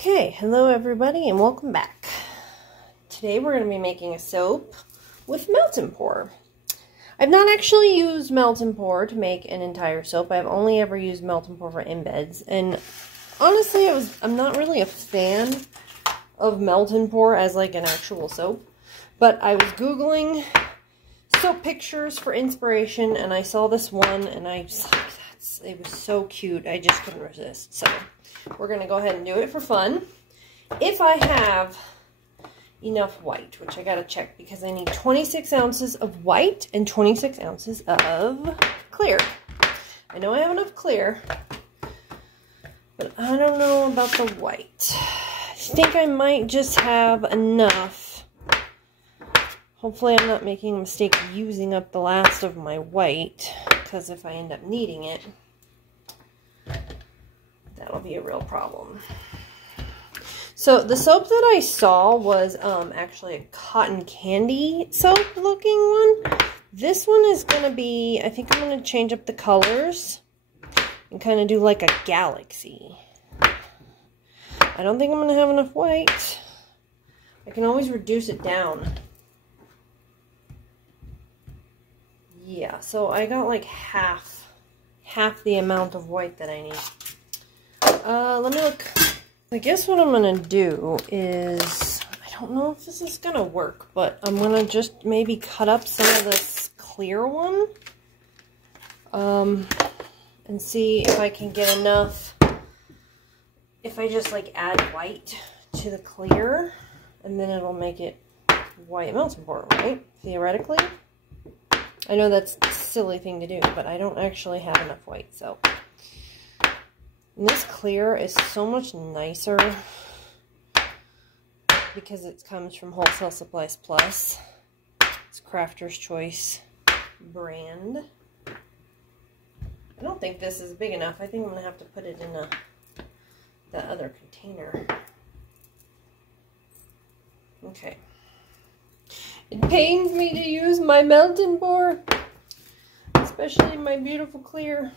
Okay, hello everybody and welcome back. Today we're going to be making a soap with Melt and Pour. I've not actually used Melt and Pour to make an entire soap. I've only ever used Melt and Pour for embeds. And honestly, I'm not really a fan of Melt and Pour as like an actual soap. But I was Googling soap pictures for inspiration and I saw this one and I was like, it was so cute. I just couldn't resist. So we're going to go ahead and do it for fun. If I have enough white, which I got to check because I need 26 ounces of white and 26 ounces of clear. I know I have enough clear, but I don't know about the white. I think I might just have enough. Hopefully I'm not making a mistake using up the last of my white, because if I end up needing it, that'll be a real problem. So the soap that I saw was actually a cotton candy soap looking one. This one is going to be, I think I'm going to change up the colors and kind of do like a galaxy. I don't think I'm going to have enough white. I can always reduce it down. Yeah, so I got like half the amount of white that I need. Let me look. I guess what I'm going to do is, I don't know if this is going to work, but I'm going to just maybe cut up some of this clear one. And see if I can get enough, if I just like add white to the clear, and then it'll make it white Melt and Pour, right? Theoretically. I know that's a silly thing to do, but I don't actually have enough white, so. And this clear is so much nicer because it comes from Wholesale Supplies Plus. It's Crafter's Choice brand. I don't think this is big enough. I think I'm going to have to put it in the other container. Okay. It pains me to use my Melt and Pour, especially my beautiful clear.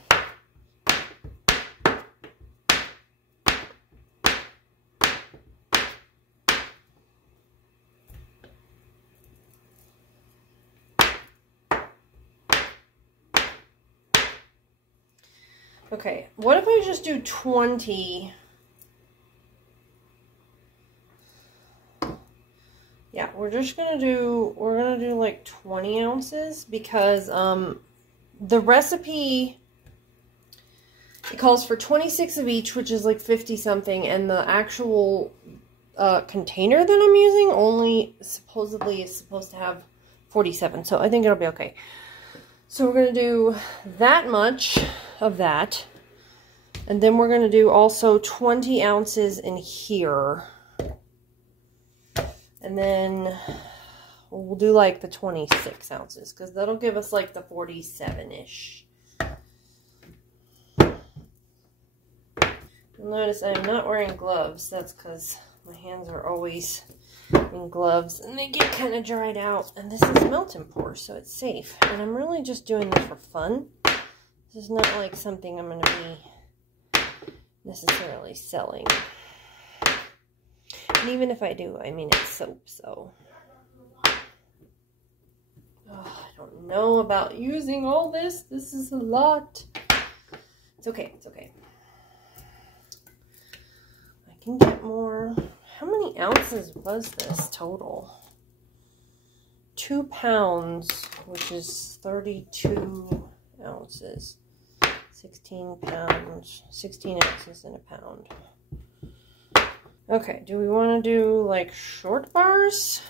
Okay, what if I just do 20? Yeah, we're gonna do like 20 ounces because the recipe, it calls for 26 of each, which is like 50 something, and the actual container that I'm using only supposedly is supposed to have 47, so I think it'll be okay. So we're gonna do that much of that, and then we're gonna do also 20 ounces in here. And then we'll do like the 26 ounces because that'll give us like the 47-ish. You'll notice I'm not wearing gloves. That's because my hands are always in gloves and they get kind of dried out. And this is Melt and Pour, so it's safe. And I'm really just doing this for fun. This is not like something I'm going to be necessarily selling. And even if I do, I mean, it's soap, so. Oh, I don't know about using all this. This is a lot. It's okay. It's okay. I can get more. How many ounces was this total? 2 pounds, which is 32 ounces. 16 pounds. 16 ounces in a pound. Okay, do we want to do like short bars?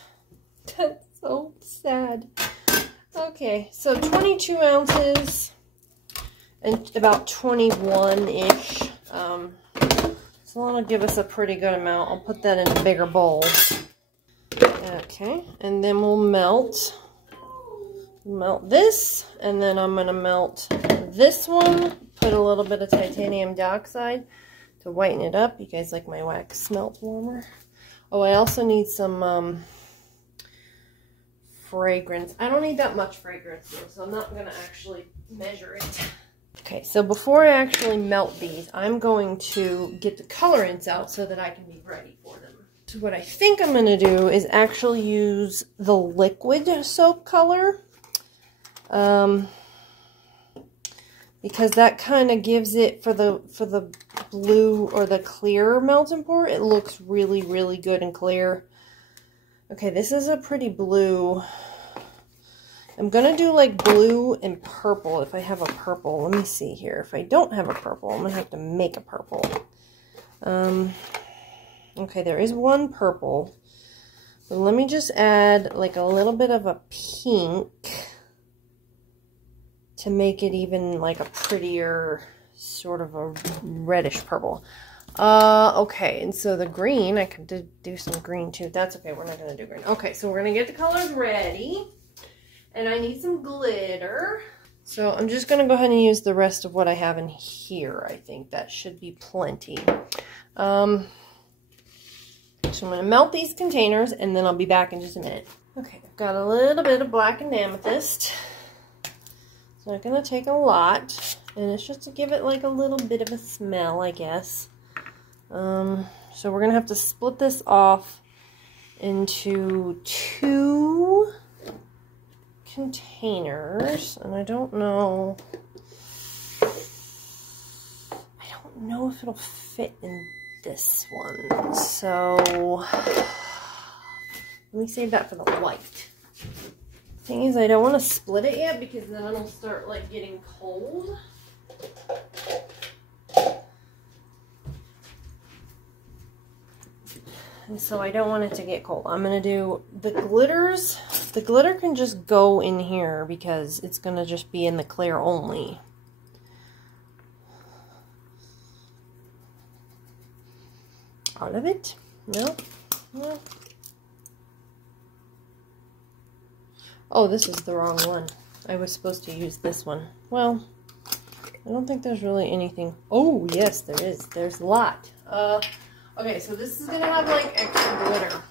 That's so sad. Okay, so 22 ounces and about 21-ish. So that'll give us a pretty good amount. I'll put that in a bigger bowl. Okay, and then we'll melt this, and then I'm going to melt this one, put a little bit of titanium dioxide to whiten it up. You guys like my wax melt warmer? Oh, I also need some fragrance. I don't need that much fragrance though, so I'm not going to actually measure it. Okay, so before I actually melt these, I'm going to get the colorants out so that I can be ready for them. So what I think I'm going to do is actually use the liquid soap color. Because that kind of gives it, for the blue or the clear Melton Pour, it looks really, really good and clear. Okay, this is a pretty blue. I'm going to do like blue and purple if I have a purple. Let me see here. If I don't have a purple, I'm going to have to make a purple. Okay, there is one purple. But let me just add like a little bit of a pink to make it even like a prettier sort of a reddish purple. Okay, and so the green, I could do some green too. That's okay, we're not going to do green. Okay, so we're going to get the colors ready. And I need some glitter. So I'm just going to go ahead and use the rest of what I have in here. I think that should be plenty. So I'm going to melt these containers and then I'll be back in just a minute. Okay, I've got a little bit of blackened amethyst. It's not going to take a lot, and it's just to give it like a little bit of a smell, I guess. So we're going to have to split this off into 2 containers, and I don't know if it'll fit in this one, so let me save that for the white. Thing is, I don't want to split it yet because then it'll start like getting cold. And so I don't want it to get cold. I'm going to do the glitters. The glitter can just go in here because it's going to just be in the clear only. All of it? No? No. Oh, this is the wrong one. I was supposed to use this one. Well, I don't think there's really anything. Oh, yes, there is. There's a lot. Okay, so this is going to have, like, extra glitter.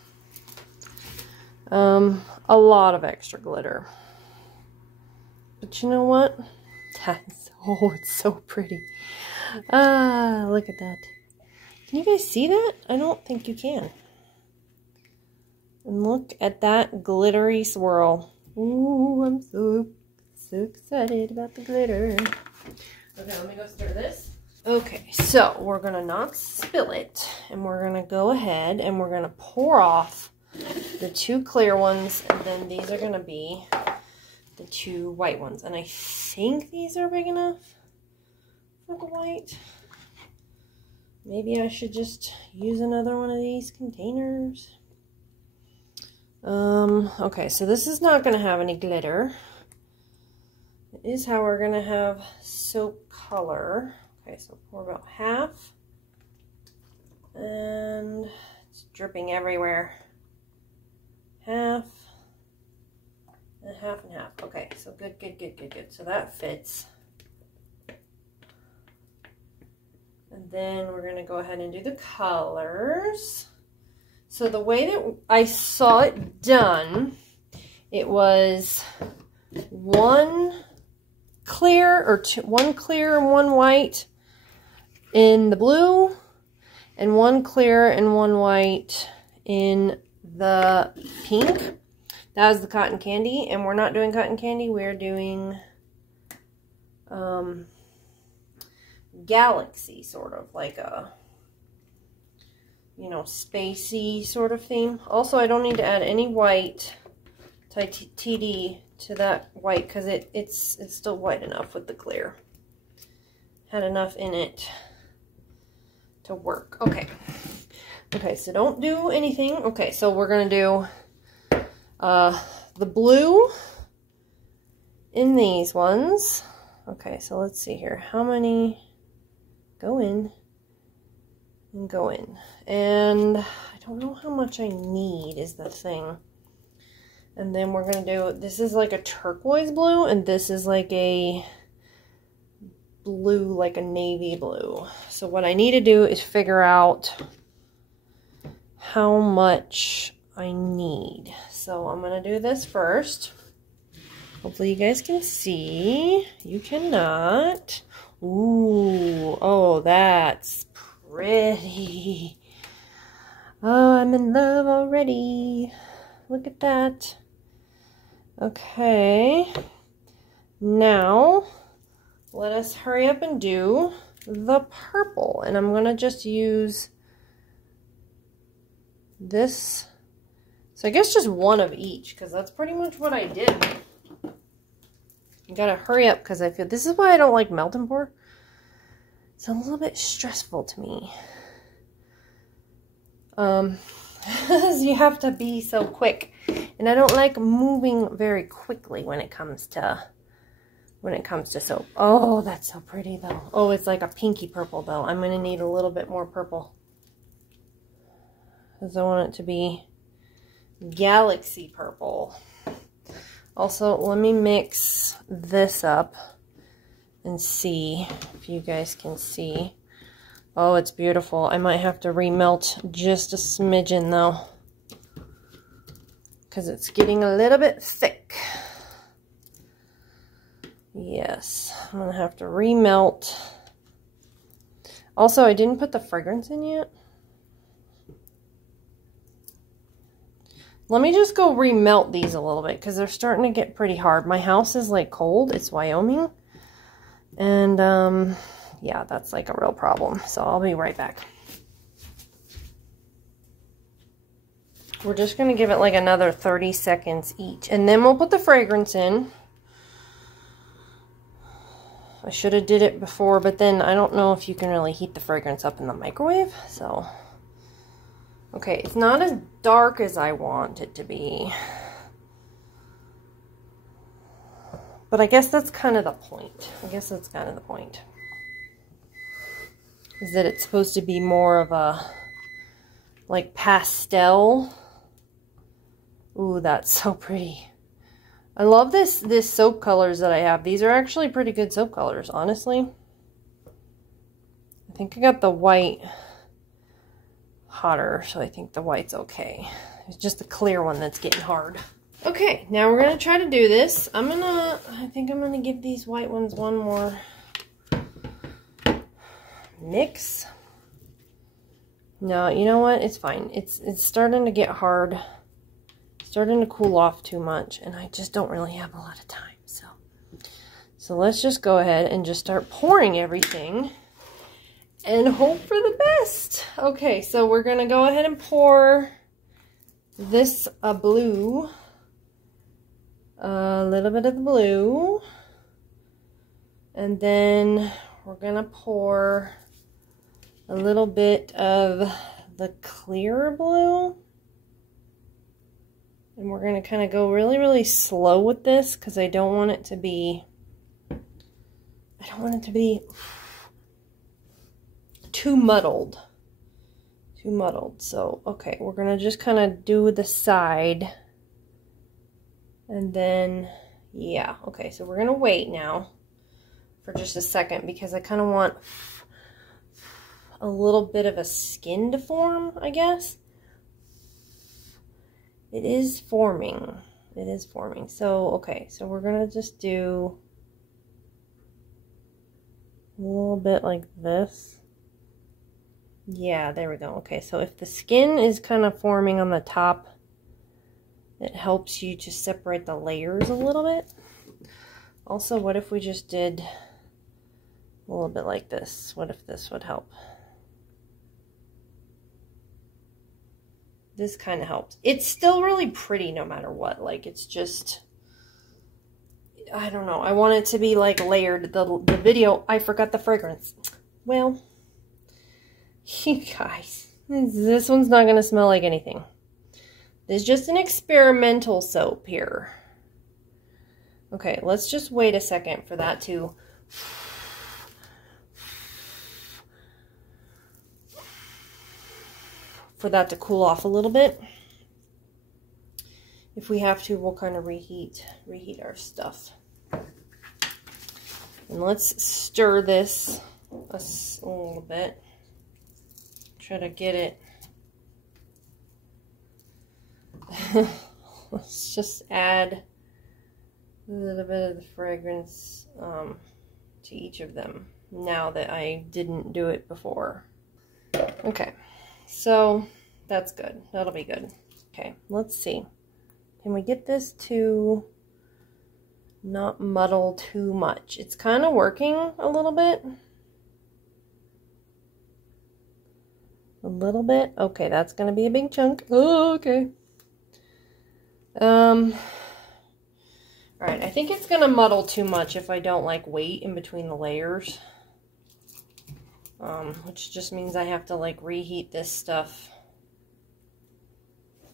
A lot of extra glitter. But you know what? Oh, it's so pretty. Ah, look at that. Can you guys see that? I don't think you can. And look at that glittery swirl. Ooh, I'm so excited about the glitter. Okay, let me go stir this. Okay, so we're going to not spill it. And we're going to go ahead and we're going to pour off the 2 clear ones. And then these are going to be the 2 white ones. And I think these are big enough for the white. Maybe I should just use another one of these containers. Okay, so this is not going to have any glitter. It is how we're going to have soap color. Okay, so pour about half. And it's dripping everywhere. Half. And half and half. Okay, so good. So that fits. And then we're going to go ahead and do the colors. So the way that I saw it done, it was 1 clear or 1 clear and 1 white in the blue, and 1 clear and 1 white in the pink. That was the cotton candy, and we're not doing cotton candy. We're doing galaxy, sort of like a, you know, spacey sort of theme. Also, I don't need to add any white TD to that white because it's still white enough with the clear. Had enough in it to work. Okay. Okay, so don't do anything. Okay, so we're going to do the blue in these ones. Okay, so let's see here. How many go in? And go in. And I don't know how much I need is the thing. And then we're going to do, this is like a turquoise blue, and this is like a blue, like a navy blue. So what I need to do is figure out how much I need. So I'm going to do this first. Hopefully you guys can see. You cannot. Ooh, oh, that's pretty. Oh, I'm in love already. Look at that. Okay. Now, let us hurry up and do the purple. And I'm going to just use this. So I guess just one of each, because that's pretty much what I did. You gotta hurry up, because I feel this is why I don't like melt and pour. It's a little bit stressful to me. You have to be so quick, and I don't like moving very quickly when it comes to soap. Oh, that's so pretty though. Oh, it's like a pinky purple though. I'm gonna need a little bit more purple, because I want it to be galaxy purple. Also, let me mix this up and see if you guys can see. Oh, it's beautiful. I might have to remelt just a smidgen though, because it's getting a little bit thick. Yes, I'm gonna have to remelt. Also, I didn't put the fragrance in yet. Let me just go remelt these a little bit, because they're starting to get pretty hard. My house is like cold. It's Wyoming. And yeah, that's like a real problem. So I'll be right back. We're just going to give it like another 30 seconds each. And then we'll put the fragrance in. I should have did it before, but then I don't know if you can really heat the fragrance up in the microwave. So... okay, it's not as dark as I want it to be. But I guess that's kind of the point. Is that it's supposed to be more of a, like, pastel. Ooh, that's so pretty. I love this soap colors that I have. These are actually pretty good soap colors, honestly. I think I got the white hotter, so I think the white's okay. It's just the clear one that's getting hard. Okay, now we're gonna try to do this. I think I'm gonna give these white ones one more mix. No, you know what? It's fine. It's starting to get hard. It's starting to cool off too much, and I just don't really have a lot of time. So let's just go ahead and just start pouring everything and hope for the best. Okay, so we're gonna go ahead and pour this blue, a little bit of the blue, and then we're gonna pour a little bit of the clear blue, and we're gonna kind of go really, really slow with this, because I don't want it to be too muddled. So, okay, we're gonna just kind of do the side, and then, yeah, okay, so we're gonna wait now for just a second, because I kind of want a little bit of a skin to form, I guess. It is forming. So, okay, so we're gonna just do a little bit like this. Yeah, there we go. Okay, so if the skin is kind of forming on the top, it helps you to separate the layers a little bit. Also, what if we just did a little bit like this? What if this would help? This kind of helps. It's still really pretty no matter what. Like, it's just, I don't know. I want it to be like layered. The video, I forgot the fragrance. Well, you guys, this one's not going to smell like anything. This is just an experimental soap here. Okay, let's just wait a second for that to cool off a little bit. If we have to, we'll kind of reheat our stuff. And let's stir this a little bit. Try to get it. Let's just add a little bit of the fragrance to each of them now that I didn't do it before. Okay, so that's good. That'll be good. Okay, let's see. Can we get this to not muddle too much? It's kind of working a little bit. A little bit. Okay, that's going to be a big chunk. Oh, okay. Alright, I think it's going to muddle too much if I don't like wait in between the layers. Which just means I have to like reheat this stuff.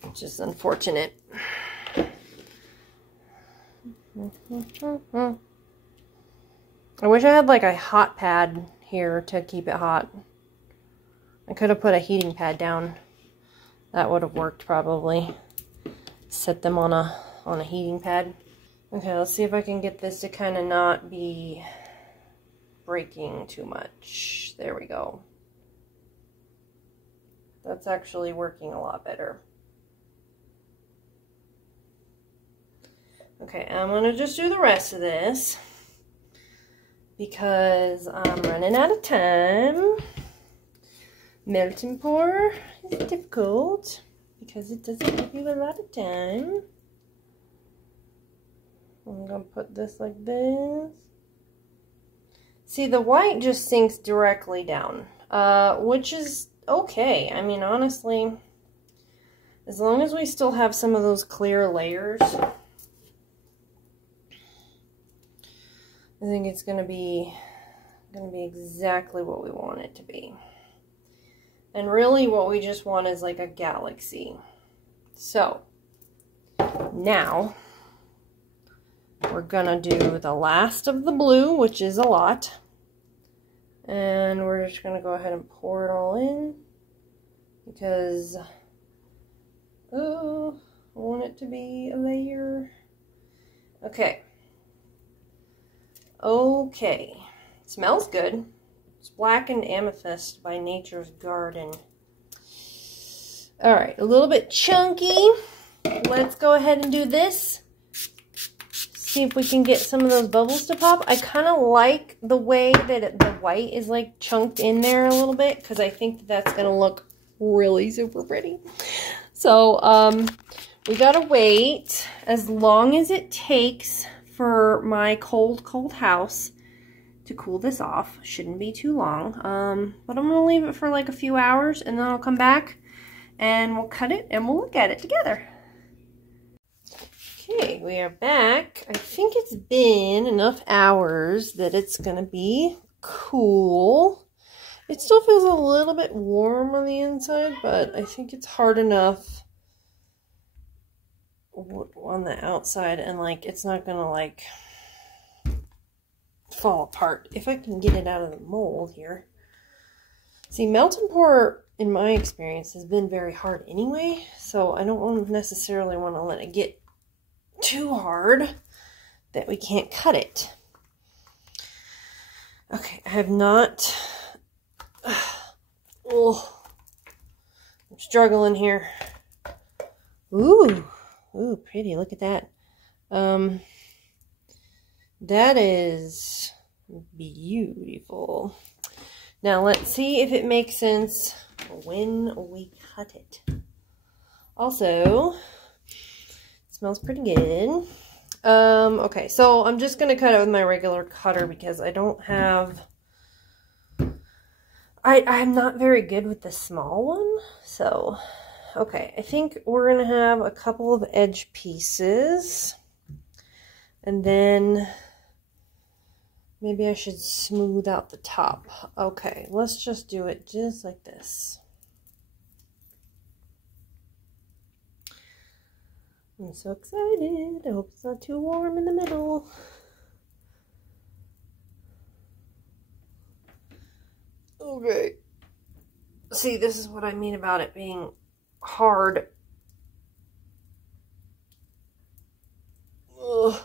Which is unfortunate. I wish I had like a hot pad here to keep it hot. I could have put a heating pad down. That would have worked probably. Set them on a heating pad. Okay, let's see if I can get this to kind of not be breaking too much. There we go. That's actually working a lot better. Okay, I'm going to just do the rest of this because I'm running out of time. Melt and pour is difficult because it doesn't give you a lot of time. I'm going to put this like this. See, the white just sinks directly down, which is okay. I mean, honestly, as long as we still have some of those clear layers, I think it's going to be exactly what we want it to be. And really what we just want is like a galaxy. So, now we're going to do the last of the blue, which is a lot. And we're just going to go ahead and pour it all in. Because, oh, I want it to be a layer. Okay. Okay, smells good. It's Blackened Amethyst by Nature's Garden. Alright, a little bit chunky. Let's go ahead and do this. See if we can get some of those bubbles to pop. I kind of like the way that the white is like chunked in there a little bit, because I think that that's going to look really super pretty. So, we gotta wait as long as it takes for my cold house to cool this off. Shouldn't be too long. But I'm gonna leave it for like a few hours and then I'll come back and we'll cut it and we'll look at it together. Okay, we are back. I think it's been enough hours that it's gonna be cool. It still feels a little bit warm on the inside, but I think it's hard enough on the outside, and like it's not gonna like fall apart if I can get it out of the mold here. See, melt and pour in my experience has been very hard anyway, so I don't necessarily want to let it get too hard that we can't cut it. Okay, I have not oh, I'm struggling here. Ooh, pretty. Look at that. That is beautiful. Now, let's see if it makes sense when we cut it. Also, it smells pretty good. Okay, so I'm just going to cut it with my regular cutter because I don't have... I'm not very good with the small one, so... Okay, I think we're going to have a couple of edge pieces. And then maybe I should smooth out the top. Okay, let's just do it just like this. I'm so excited. I hope it's not too warm in the middle. Okay. See, this is what I mean about it being hard. Ugh.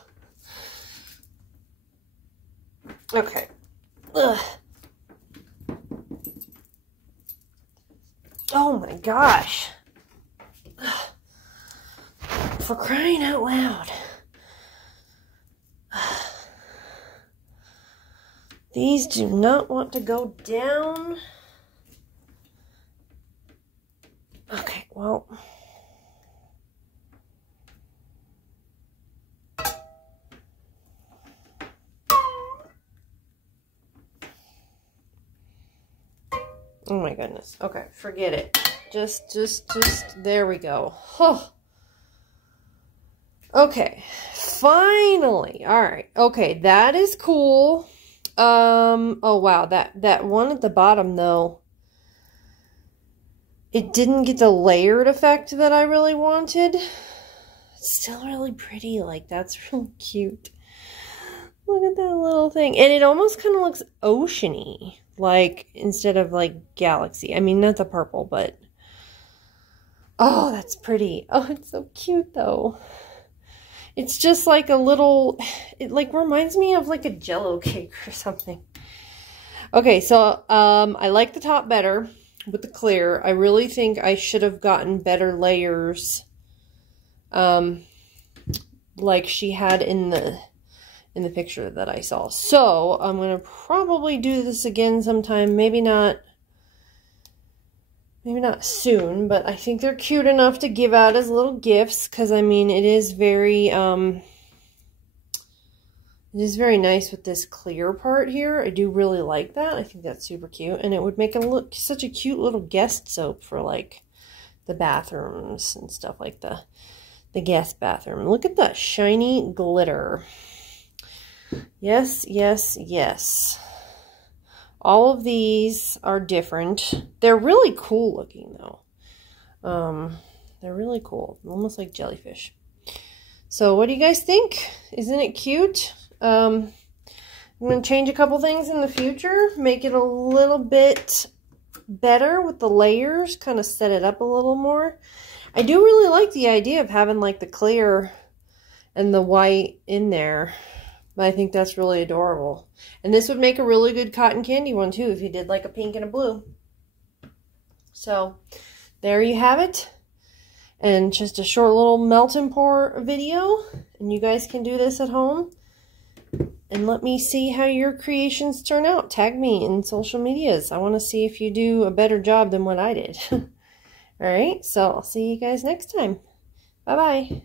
Okay. Ugh. Oh my gosh. Ugh. For crying out loud. These do not want to go down. Okay, well. Oh my goodness. Okay, forget it. Just, there we go. Oh. Okay, finally. All right. Okay, that is cool. Oh wow, that one at the bottom though, it didn't get the layered effect that I really wanted. It's still really pretty. Like, that's really cute. Look at that little thing. And it almost kind of looks oceany, like, instead of like galaxy. I mean, not the purple, but oh, that's pretty. Oh, it's so cute though. It's just like a little, it like reminds me of like a Jell-O cake or something. Okay, so I like the top better with the clear. I really think I should have gotten better layers like she had in the picture that I saw. So I'm going to probably do this again sometime. Maybe not soon, but I think they're cute enough to give out as little gifts, because I mean, it is very nice with this clear part here. I do really like that. I think that's super cute, and it would make it look such a cute little guest soap for like the bathrooms and stuff, like the guest bathroom. Look at that shiny glitter. Yes, yes, yes. All of these are different. They're really cool looking though. They're really cool. Almost like jellyfish. So what do you guys think? Isn't it cute? I'm going to change a couple things in the future. Make it a little bit better with the layers. Kind of set it up a little more. I do really like the idea of having like the clear and the white in there. But I think that's really adorable. And this would make a really good cotton candy one too, if you did like a pink and a blue. So there you have it. And just a short little melt and pour video. And you guys can do this at home. And let me see how your creations turn out. Tag me in social medias. I want to see if you do a better job than what I did. Alright, so I'll see you guys next time. Bye-bye.